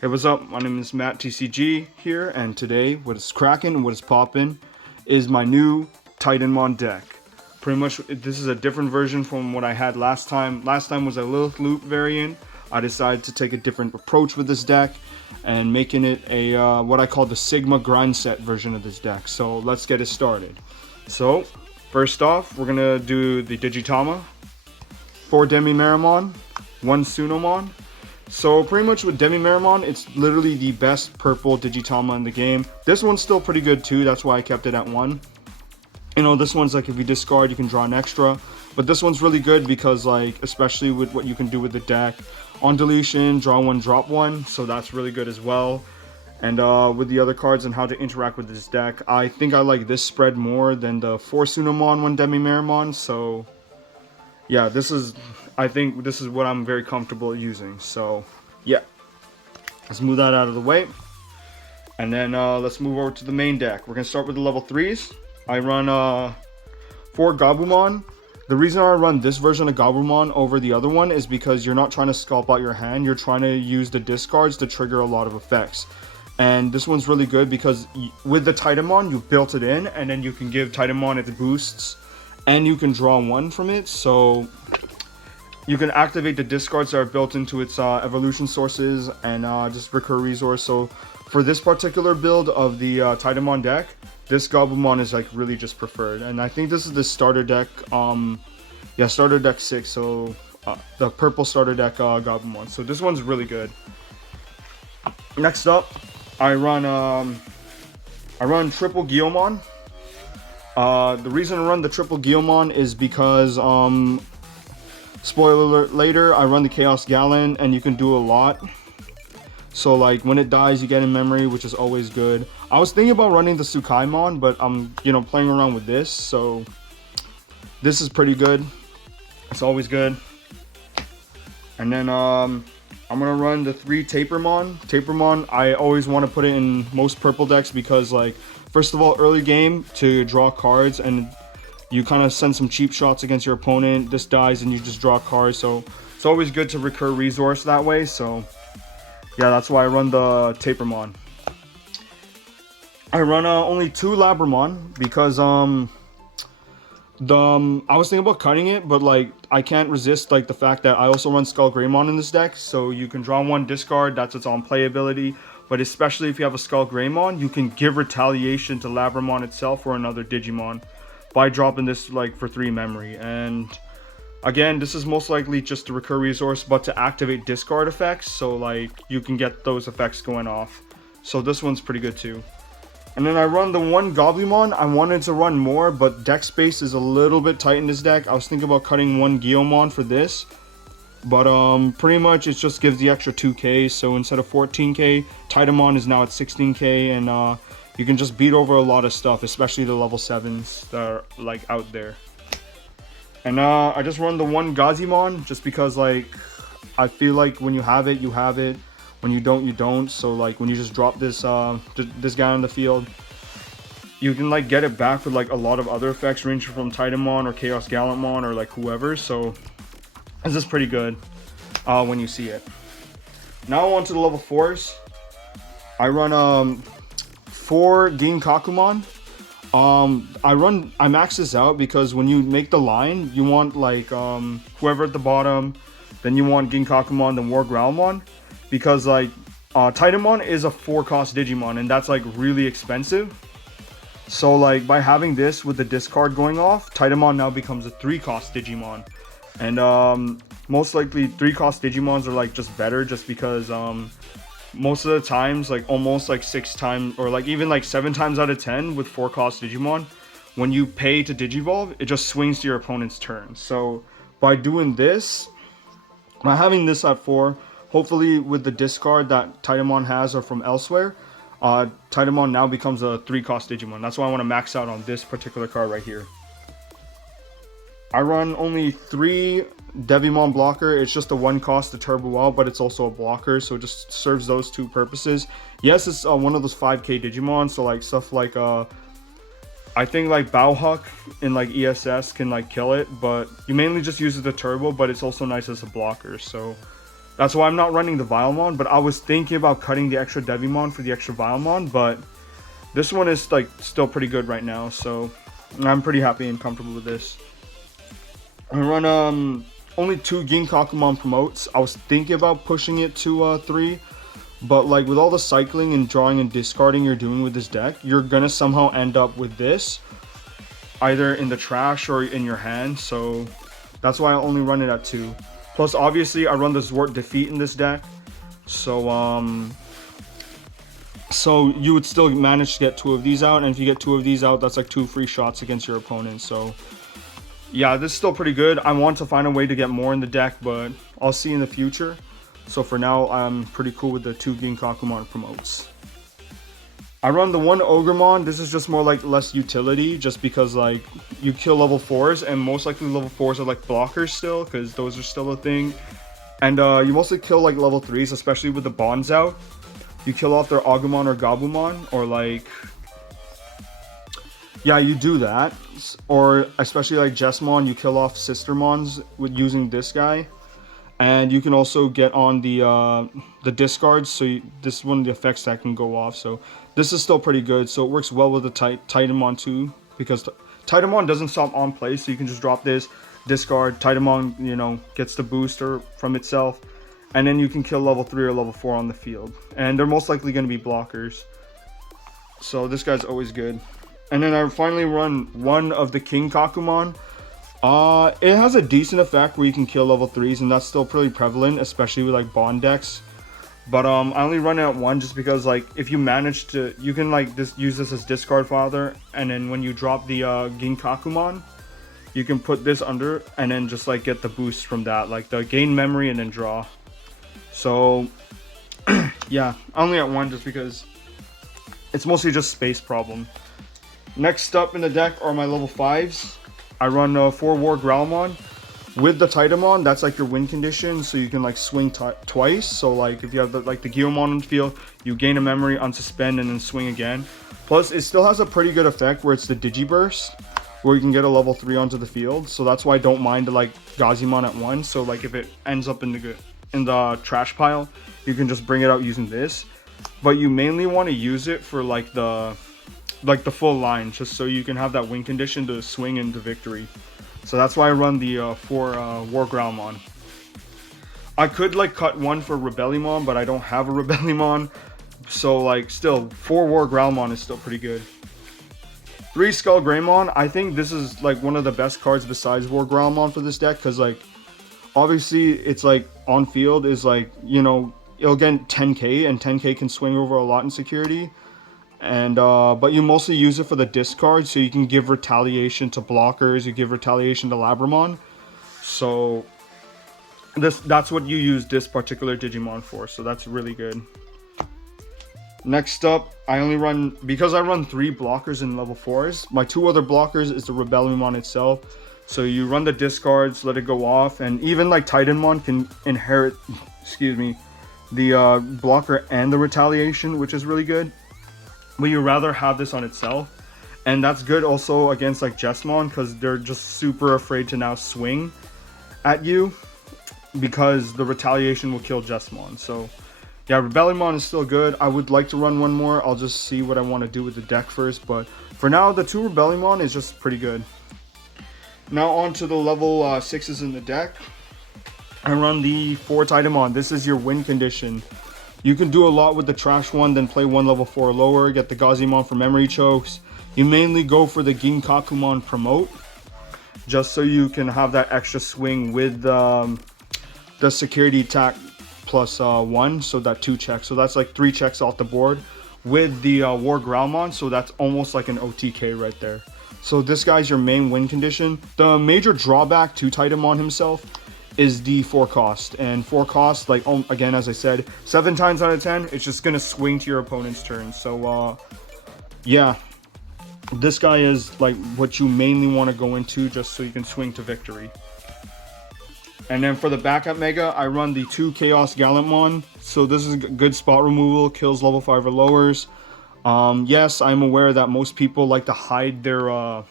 Hey, what's up? My name is MatteTCG here, and today what is cracking and what is popping is my new Titamon deck. Pretty much, this is a different version from what I had last time. Last time was a Lilith Loop variant. I decided to take a different approach with this deck and making it a what I call the Sigma grind set version of this deck. So let's get it started. So first off, we're gonna do the Digitama, 4 Demi-Meramon, 1 Sunomon. So pretty much with Demi-Meramon, it's literally the best purple Digitama in the game. This one's still pretty good too, that's why I kept it at 1. You know, this one's like if you discard, you can draw an extra. But this one's really good because like, especially with what you can do with the deck. On deletion, draw 1, drop 1, so that's really good as well. And with the other cards and how to interact with this deck, I think I like this spread more than the 4 Sunomon, 1 Demi-Meramon, so... yeah, I think this is what I'm very comfortable using. So, yeah. Let's move that out of the way. And then let's move over to the main deck. We're going to start with the level 3s. I run 4 Gabumon. The reason I run this version of Gabumon over the other one is because you're not trying to sculpt out your hand. You're trying to use the discards to trigger a lot of effects. And this one's really good because with the Titamon, you built it in. And then you can give Titamon its boosts. And you can draw 1 from it, so you can activate the discards that are built into its evolution sources and just recur resource. So for this particular build of the Titamon deck, this Gabumon is like really just preferred. And I think this is the starter deck, starter deck 6, so the purple starter deck Gabumon. So this one's really good. Next up, I run triple Guillemont. The reason I run the triple Guillemont is because, spoiler alert later, I run the Chaos Gallon and you can do a lot. So like when it dies, you get in memory, which is always good. I was thinking about running the Tsukaimon, but I'm, playing around with this. So this is pretty good. It's always good. And then, I'm going to run the 3 Tapermon. Tapermon, I always want to put it in most purple decks because like, first of all, early game to draw cards and you kind of send some cheap shots against your opponent. This dies and you just draw cards. So it's always good to recur resource that way. So yeah, that's why I run the Tapermon. I run only 2 Labramon because I was thinking about cutting it, but like I can't resist like the fact that I also run Skull Greymon in this deck. So you can draw 1 discard, that's its own playability. But especially if you have a Skull Greymon, you can give retaliation to Labramon itself or another Digimon by dropping this like for 3 memory. And again, this is most likely just to recur resource, but to activate discard effects. So like you can get those effects going off. So this one's pretty good too. And then I run the 1 Gabumon. I wanted to run more, but deck space is a little bit tight in this deck. I was thinking about cutting 1 Guillemont for this. But pretty much it just gives the extra 2k, so instead of 14k, Titamon is now at 16k, and you can just beat over a lot of stuff, especially the level 7s that are like out there. And I just run the 1 Gazimon just because like I feel like when you have it, you have it. When you don't, you don't. So like when you just drop this this guy on the field, you can like get it back with like a lot of other effects ranging from Titamon or Chaos Gallantmon or like whoever. So this is pretty good when you see it. Now on to the level 4s. I run 4 Ginkakumon. I max this out because when you make the line, you want like whoever at the bottom, then you want Ginkakumon, then War Growlmon, because like Titamon is a 4-cost Digimon and that's like really expensive. So like by having this with the discard going off, Titamon now becomes a 3-cost Digimon. And most likely 3-cost Digimons are like just better just because most of the times, like almost like 6 times or like even like 7 times out of 10 with 4-cost Digimon, when you pay to Digivolve, it just swings to your opponent's turn. So by doing this, by having this at 4, hopefully with the discard that Titamon has or from elsewhere, Titamon now becomes a 3-cost Digimon. That's why I want to max out on this particular card right here. I run only 3 Devimon blocker. It's just a 1-cost to Turbo Well, but it's also a blocker, so it just serves those 2 purposes. Yes, it's one of those 5k Digimon, so like stuff like I think like Bauhuck in like ESS can like kill it, but you mainly just use it to turbo, but it's also nice as a blocker. So That's why I'm not running the Guillemont, but I was thinking about cutting the extra Devimon for the extra Guillemont, but this one is like still pretty good right now, so I'm pretty happy and comfortable with this. I run only 2 Ginkakumon promotes. I was thinking about pushing it to 3, but like with all the cycling and drawing and discarding you're doing with this deck, you're gonna somehow end up with this either in the trash or in your hand, so that's why I only run it at 2. Plus obviously I run the Zwart Defeat in this deck, so you would still manage to get 2 of these out, and if you get 2 of these out, that's like 2 free shots against your opponent. So yeah, this is still pretty good. I want to find a way to get more in the deck, but I'll see in the future. So for now, I'm pretty cool with the 2 Ginkakumon promotes. I run the 1 Ogremon. This is just more like less utility, just because like you kill level 4s, and most likely level 4s are like blockers still, because those are still a thing. And you mostly kill like level 3s, especially with the bonds out. You kill off their Agumon or Gabumon, or like, yeah, you do that. Or especially like Jesmon, you kill off Sistermons with using this guy. And you can also get on the discards, so this is one of the effects that can go off. So this is still pretty good. So it works well with the Titamon too, because Titamon doesn't stop on play, so you can just drop this, discard, Titamon, you know, gets the booster from itself, and then you can kill level 3 or level 4 on the field. And they're most likely going to be blockers. So this guy's always good. And then I finally run 1 of the King Kakumon. It has a decent effect where you can kill level 3s, and that's still pretty prevalent, especially with like bond decks. But I only run it at 1 just because like if you manage to, you can like use this as discard fodder, and then when you drop the Ginkakumon, you can put this under and then just like get the boost from that, like the gain memory and then draw. So yeah, only at 1 just because it's mostly just space problem. Next up in the deck are my level 5s. I run 4 War Growlmon with the Titamon. That's like your win condition, so you can like swing twice. So like if you have the Guillemont on the field, you gain a memory, unsuspend, and then swing again. Plus it still has a pretty good effect where it's the Digiburst, where you can get a level 3 onto the field. So that's why I don't mind like Gazimon at 1. So like if it ends up in the trash pile, you can just bring it out using this. But you mainly want to use it for like the full line, just so you can have that win condition to swing into victory. So that's why I run the 4 War Growlmon. I could like cut 1 for Rebellion, but I don't have a Rebellion, so like still 4 War Growlmon is still pretty good. 3 Skull Greymon. I think this is like one of the best cards besides War Growlmon for this deck, because like obviously it's like on field is like, you know, it'll get 10k, and 10k can swing over a lot in security. And but you mostly use it for the discard, so you can give retaliation to blockers, you give retaliation to Labramon. So that's what you use this particular Digimon for, so that's really good. Next up, because I run 3 blockers in level 4s, my 2 other blockers is the Rebellion itself. So you run the discards, let it go off, and even like Titanmon can inherit, excuse me, the blocker and the retaliation, which is really good. But you rather have this on itself, and that's good also against like Jesmon, because they're just super afraid to now swing at you, because the retaliation will kill Jesmon. So yeah, Rebellion is still good. I would like to run 1 more. I'll just see what I want to do with the deck first, but for now the 2 Rebellion is just pretty good. Now on to the level 6s in the deck. I run the 4 Titamon. This is your win condition. You can do a lot with the trash one, then play 1 level 4 lower, get the Gazimon for memory chokes. You mainly go for the Ginkakumon promote, just so you can have that extra swing with the security attack plus 1, so that 2 checks. So that's like 3 checks off the board with the War Growlmon, so that's almost like an OTK right there. So this guy's your main win condition. The major drawback to Titamon himself is the 4 cost, and 4 cost, like again as I said, 7 times out of 10 it's just gonna swing to your opponent's turn. So yeah, this guy is like what you mainly want to go into, just so you can swing to victory. And then for the backup mega, I run the 2 Chaos Guillemont. So this is good spot removal, kills level 5 or lowers. Yes, I'm aware that most people like to hide their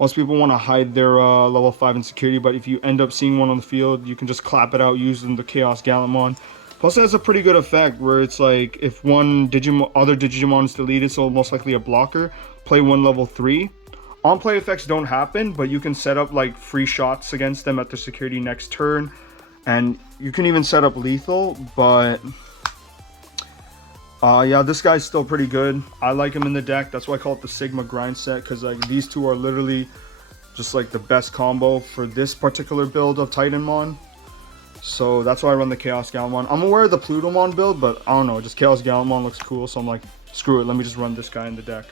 Most people want to hide their level 5 insecurity, but if you end up seeing one on the field, you can just clap it out using the Chaos Guillemont. Plus it has a pretty good effect where it's like if one other Digimon is deleted, so most likely a blocker, play one level 3. On play effects don't happen, but you can set up like free shots against them at their security next turn. And you can even set up lethal, but yeah, this guy's still pretty good. I like him in the deck. That's why I call it the Sigma grind set, because like these two are literally just like the best combo for this particular build of Titamon. So that's why I run the Chaos Guillemont. I'm aware of the Plutomon build, but I don't know, just Chaos Guillemont looks cool, so I'm like, screw it, let me just run this guy in the deck.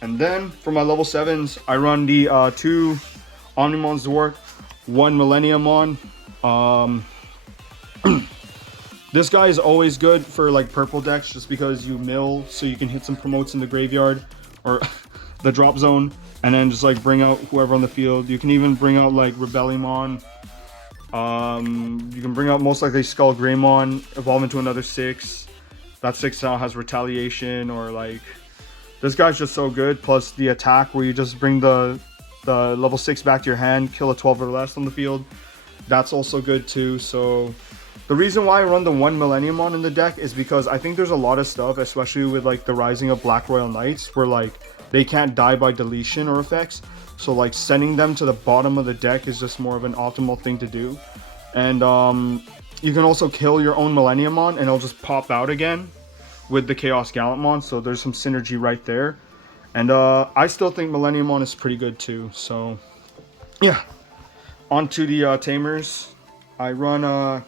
And then for my level 7s, I run the 2 Omnimon Zwart, 1 Millenniumon. This guy is always good for like purple decks just because you mill so you can hit some promotes in the graveyard or the drop zone, and then just like bring out whoever on the field. You can even bring out like Rebellion. You can bring out most likely Skull Greymon, evolve into another 6. That 6 now has retaliation, or like this guy's just so good. Plus the attack where you just bring the level 6 back to your hand, kill a 12 or less on the field. That's also good too. So the reason why I run the 1 Millenniumon in the deck is because I think there's a lot of stuff, especially with like the rising of Black Royal Knights, where like they can't die by deletion or effects. So like sending them to the bottom of the deck is just more of an optimal thing to do. And you can also kill your own Millenniumon and it'll just pop out again with the Chaos Guillemont. So there's some synergy right there. And I still think Millenniumon is pretty good too. So yeah, on to the Tamers. I run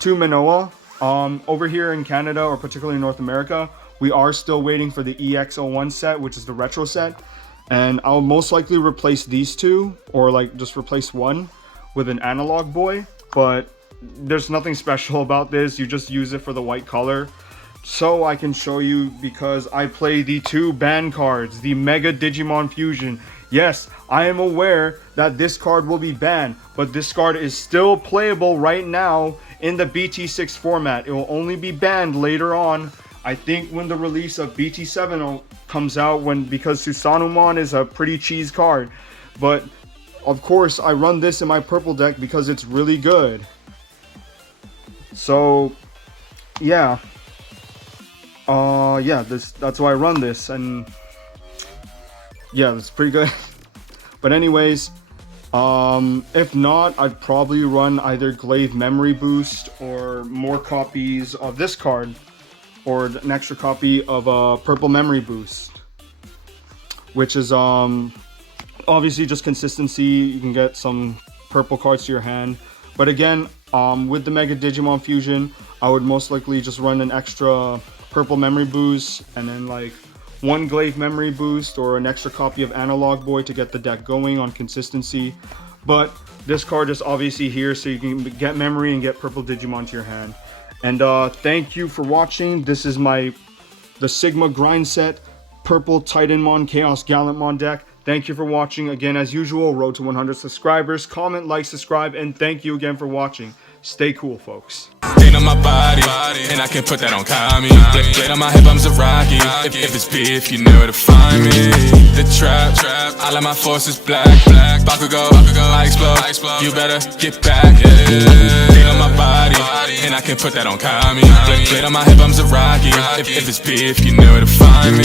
2 Manoa. Over here in Canada, or particularly North America, we are still waiting for the EX01 set, which is the retro set. And I'll most likely replace these two, or like just replace one with an analog boy. But there's nothing special about this. You just use it for the white color. So I can show you, because I play the 2 ban cards, the Mega Digimon Fusion. Yes, I am aware that this card will be banned, but this card is still playable right now in the BT06 format. It will only be banned later on, I think, when the release of BT7 comes out, because Susanumon is a pretty cheese card. But of course I run this in my purple deck because it's really good. So yeah, that's why I run this, and yeah, it's pretty good. But anyways, if not, I'd probably run either Glaive Memory Boost or more copies of this card, or an extra copy of Purple Memory Boost, which is obviously just consistency. You can get some purple cards to your hand. But again, with the Mega Digimon Fusion, I would most likely just run an extra Purple Memory Boost, and then like 1 Glaive Memory Boost or an extra copy of Analog Boy to get the deck going on consistency. But this card is obviously here so you can get memory and get purple Digimon to your hand. And thank you for watching. This is the Sigma grind set purple Titamon Chaos Guillemont deck. Thank you for watching. Again, as usual, road to 100 subscribers. Comment, like, subscribe, and thank you again for watching. Stay cool, folks. Pain on my body, and I can put that on Kami. Blade on my hip, I'm Zaraki. If it's beef, you know where to find me. The trap, all of my forces black. Bakugo, I explode. You better get back. Pain on my body, and I can put that on Kami. Blade on my hip, I'm Zaraki. If it's beef, you know where to find me.